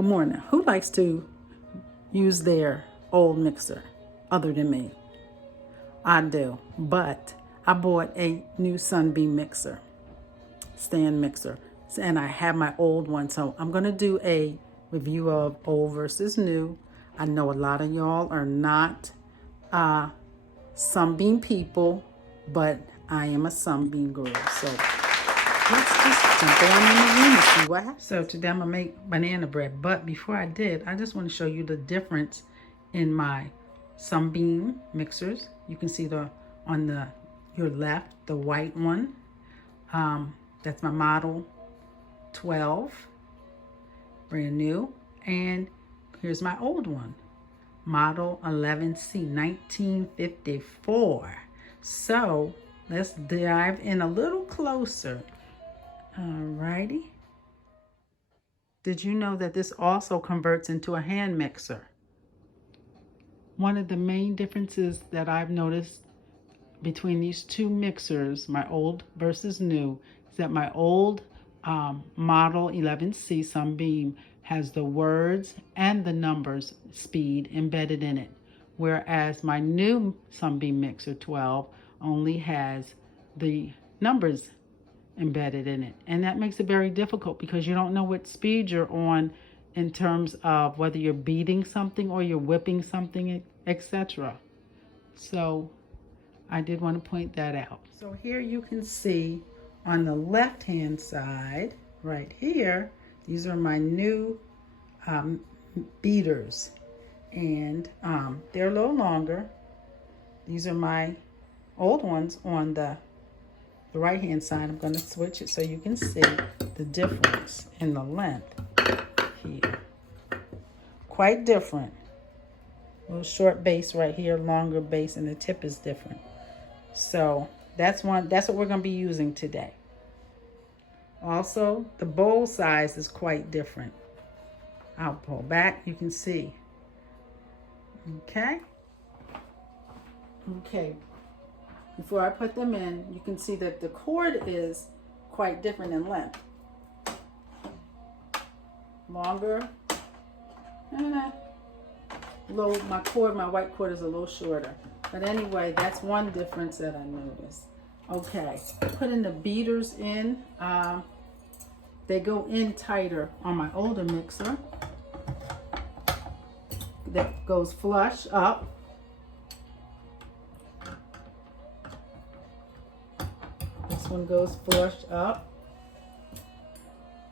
Good morning. Who likes to use their old mixer other than me? I do, but I bought a new Sunbeam mixer, stand mixer, and I have my old one. So I'm going to do a review of old versus new. I know a lot of y'all are not Sunbeam people, but I am a Sunbeam girl. So let's just jump on in the room and see what happens. So today I'm going to make banana bread. But before I did, I just want to show you the difference in my Sunbeam mixers. You can see on your left, the white one. That's my model 12, brand new. And here's my old one, model 11C, 1954. So let's dive in a little closer. Alrighty. Did you know that this also converts into a hand mixer? One of the main differences that I've noticed between these two mixers, my old versus new, is that my old model 11C Sunbeam has the words and the numbers speed embedded in it, whereas my new Sunbeam Mixer 12 only has the numbers embedded in it. And that makes it very difficult because you don't know what speed you're on in terms of whether you're beating something or you're whipping something, etc. So I did want to point that out. So here you can see on the left hand side right here, these are my new beaters, and they're a little longer. These are my old ones on the right hand side. I'm going to switch it so you can see the difference in the length here. Quite different. A little short base right here, longer base, and the tip is different. So that's what we're going to be using today. Also, the bowl size is quite different. I'll pull back, you can see. Okay. Before I put them in, you can see that the cord is quite different in length. Longer. My white cord is a little shorter. But anyway, that's one difference that I noticed. Okay, putting the beaters in. They go in tighter on my older mixer. That goes flush up. This one goes flush up.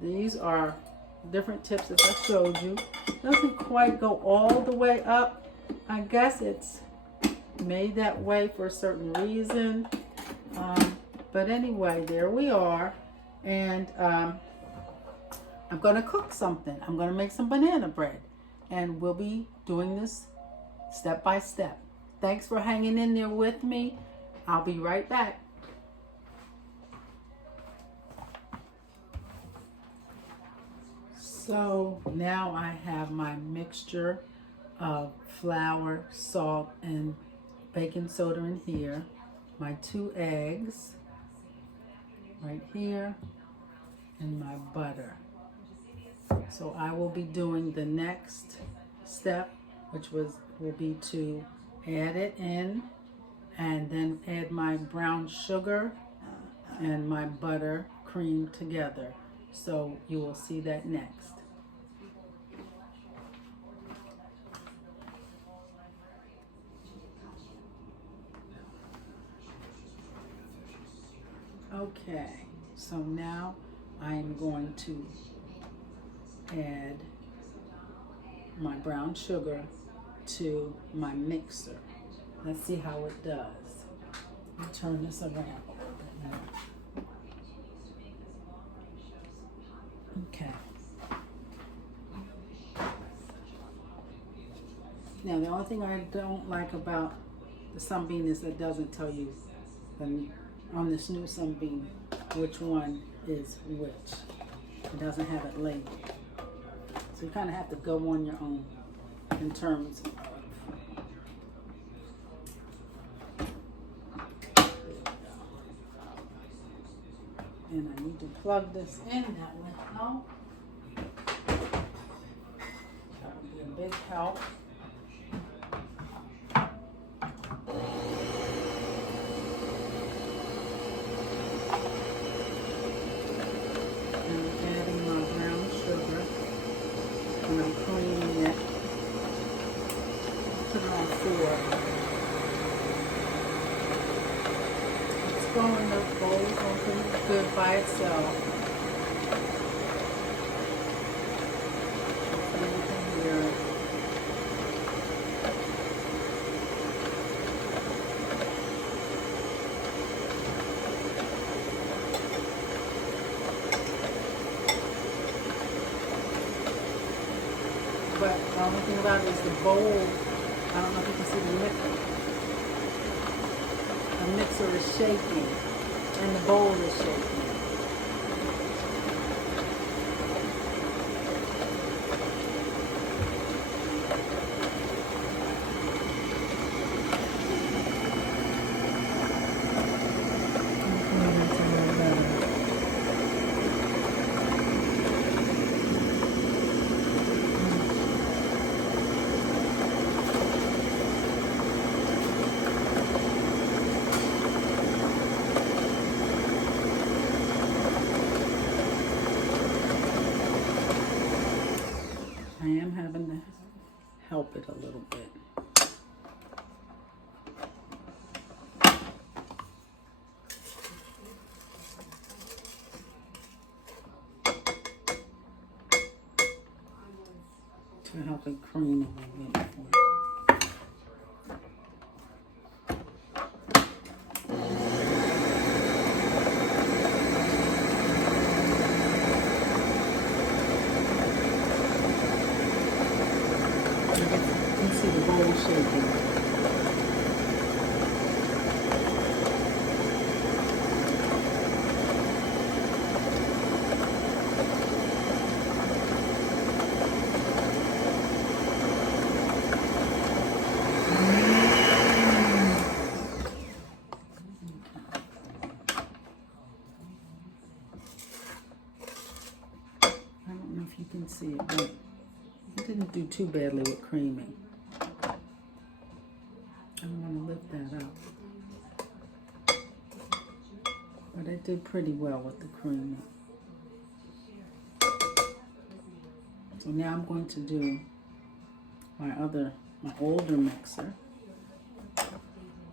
These are different tips as I showed you. Doesn't quite go all the way up. I guess it's made that way for a certain reason. But anyway, there we are. And I'm going to cook something. I'm going to make some banana bread. And we'll be doing this step by step. Thanks for hanging in there with me. I'll be right back. So now I have my mixture of flour, salt, and baking soda in here. My 2 eggs right here, and my butter. So I will be doing the next step, which will be to add it in and then add my brown sugar and my butter cream together. So you will see that next. Okay, so now I am going to add my brown sugar to my mixer. Let's see how it does. I'll turn this around a little bit more. Okay. Now the only thing I don't like about the Sunbeam is it doesn't tell you on this new Sunbeam which one is which. It doesn't have it labeled. So you kind of have to go on your own in terms of. And I need to plug this in that way. Oh. help. I'm adding my brown sugar and I'm creaming it. Put it on 4. It's going, the bowl's going pretty good by itself. Hopefully you can hear it. But the only thing about it is the bowl, I don't know if you can see the mixer. The mixer is shaking and the bowl is shaking. I am having to help it a little bit. To help it cream a little bit more. You can see the bowl shaking. I don't know if you can see it, but it didn't do too badly with creaming. I don't want to lift that up. But it did pretty well with the creaming. So now I'm going to do my older mixer.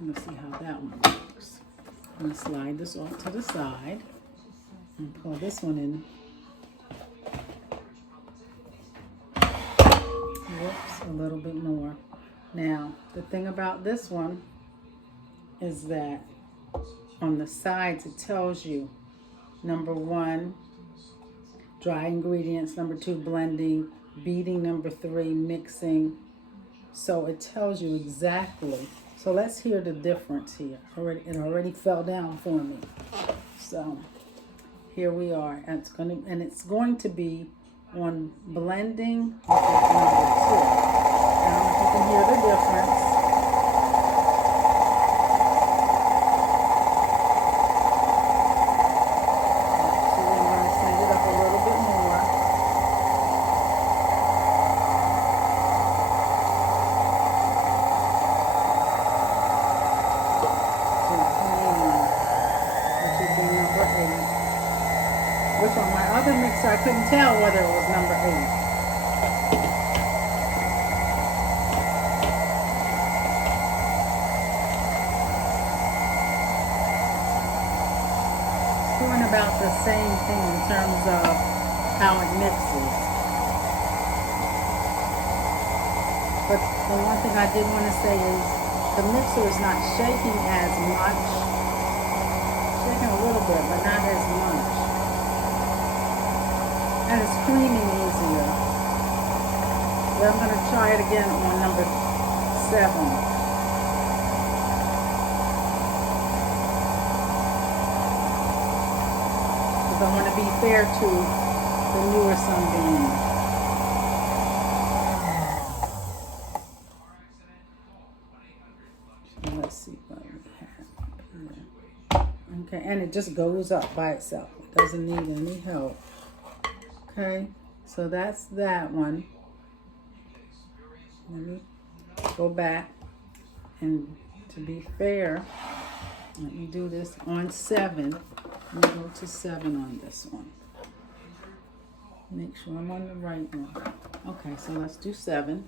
Let's see how that one works. I'm going to slide this off to the side and pull this one in. Whoops, a little bit more. Now, the thing about this one is that on the sides it tells you number 1, dry ingredients, number 2, blending, beating, number 3, mixing. So it tells you exactly. So let's hear the difference here. It already fell down for me. So here we are. And it's going to be on blending, which is number 2. I don't know if you can hear the difference. So I'm going to send it up a little bit more. To clean, which would be number 8. Which on my other mixer I couldn't tell whether it was number 8. Doing about the same thing in terms of how it mixes. But the one thing I did want to say is the mixer is not shaking as much. Shaking a little bit, but not as much. And it's creaming easier. But I'm going to try it again on number 7. I want to be fair to the newer Sunbeam. So let's see what we have here. Okay, and it just goes up by itself. It doesn't need any help. Okay, so that's that one. Let me go back, and to be fair, let me do this on 7. Let me go to 7 on this one. Make sure I'm on the right one. Okay, so let's do 7.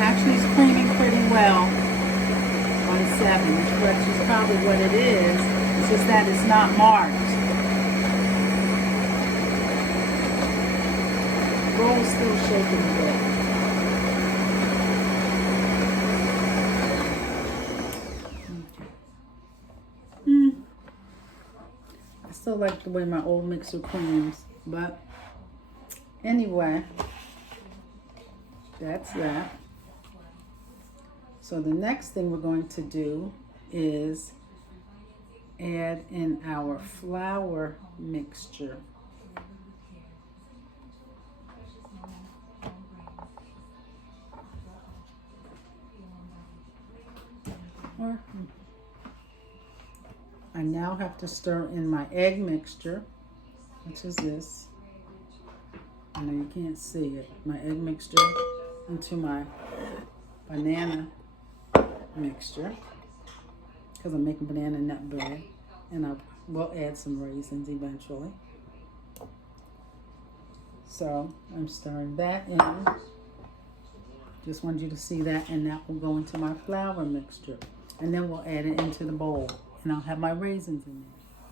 Actually, it's cleaning pretty well on 7, which is probably what it is. It's just that it's not marked. Roll's still shaking a bit. I still like the way my old mixer cleans, but anyway, that's that. So the next thing we're going to do is add in our flour mixture. I now have to stir in my egg mixture, which is this. I know you can't see it. My egg mixture into my banana mixture, because I'm making banana nut bread, and I will add some raisins eventually. So I'm stirring that in. Just wanted you to see that, and that will go into my flour mixture, and then we'll add it into the bowl, and I'll have my raisins in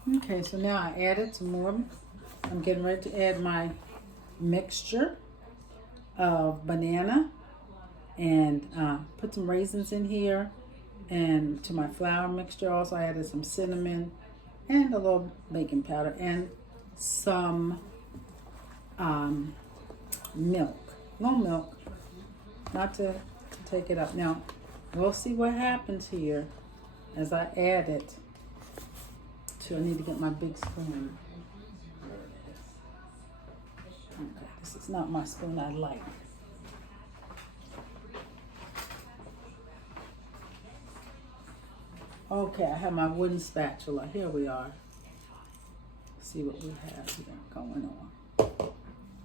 there. Okay, so now I added some more. I'm getting ready to add my mixture of banana and put some raisins in here. And to my flour mixture also I added some cinnamon and a little baking powder and some milk. No milk, not to take it up. Now we'll see what happens here as I add it to, I need to get my big spoon. Okay, this is not my spoon I like. Okay, I have my wooden spatula. Here we are. Let's see what we have here going on.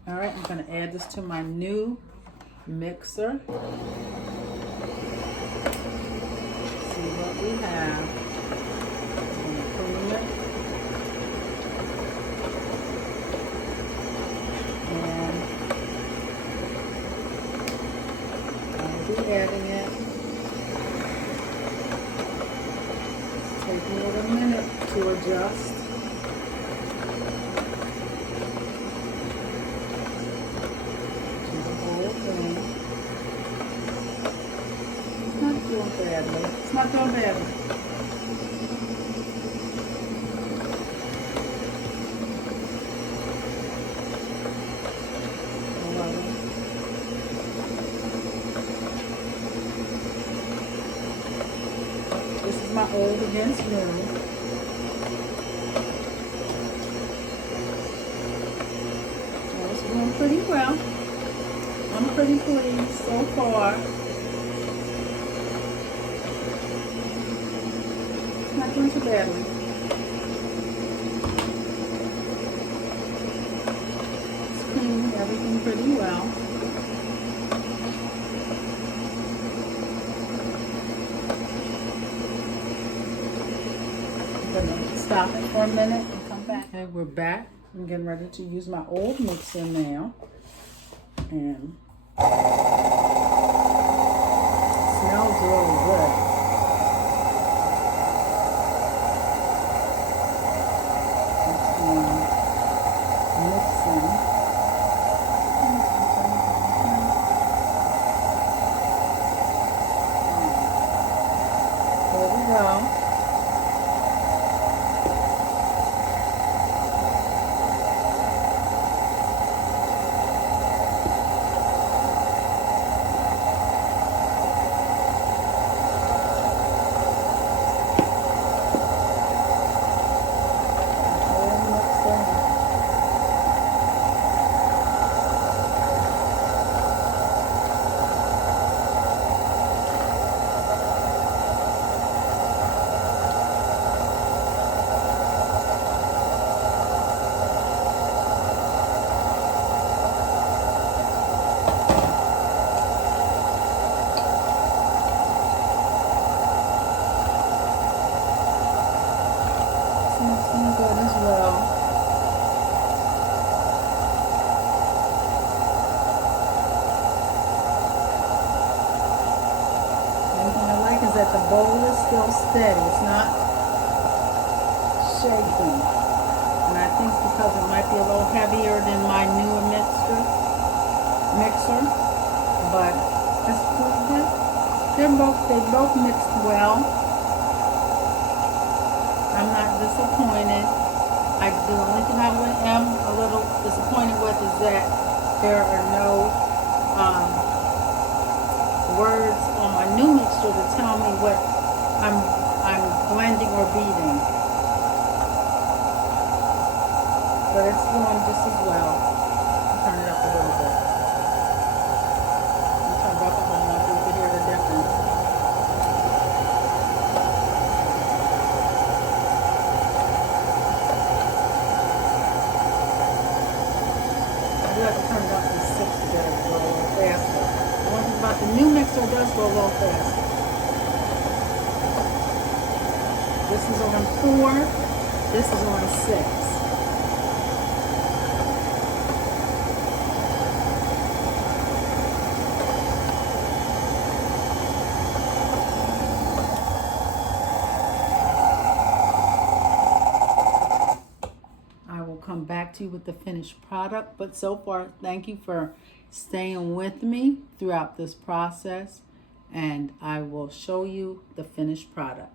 All right, I'm going to add this to my new mixer. See what we have. I'm going to clean it. And I'll be adding it. Taking it a minute to adjust. To the whole thing. It's not doing badly. It's not doing badly. This is my old against new. Well, it's doing pretty well. I'm pretty pleased so far. It's not doing too badly. It's cleaning everything pretty well. Stop it for a minute and come back. Okay, we're back. I'm getting ready to use my old mixer now. And it smells really good. It's mixing. There we go. is that the bowl is still steady. It's not shaking. And I think because it might be a little heavier than my newer mixer, but they both mixed well. I'm not disappointed. The only thing I am a little disappointed with is that there are no words on my new mixture to tell me what I'm blending or beating. But it's doing just as well. I'll turn it up a little bit. I'll turn it up a little more so you can hear the difference. I do have to turn it up to 6 to get it to go a little faster. The one thing about the new mixer, does go a little faster. This is on 4. This is on 6. Come back to you with the finished product, but so far thank you for staying with me throughout this process, and I will show you the finished product.